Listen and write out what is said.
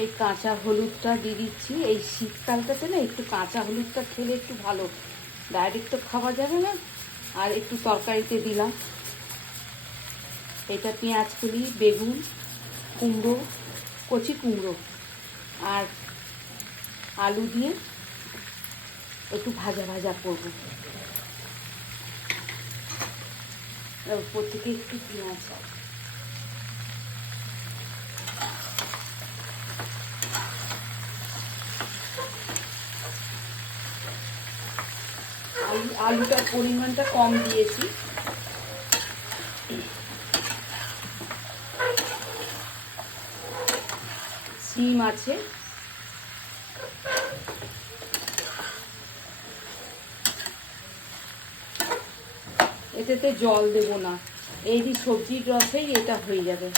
এই কাঁচা হলুদটা দিয়ে দিচ্ছি। এই শীতকালটাতে না একটু কাঁচা হলুদটা খেলে একটু ভালো, ডাইরেক্ট তো খাওয়া যাবে না। আর একটু তরকারিতে দিলাম। এটা পেঁয়াজ কলি, বেগুন, কুমড়ো, কচি কুমড়ো আর আলু দিয়ে একটু ভাজা ভাজা করবো। উপর থেকে একটু পেঁয়াজ, আলুটার পরিমাণটা কম দিয়েছি। সিম আছে, এটাতে জল দেব না, এই সবজির রসেই এটা হয়ে যাবে।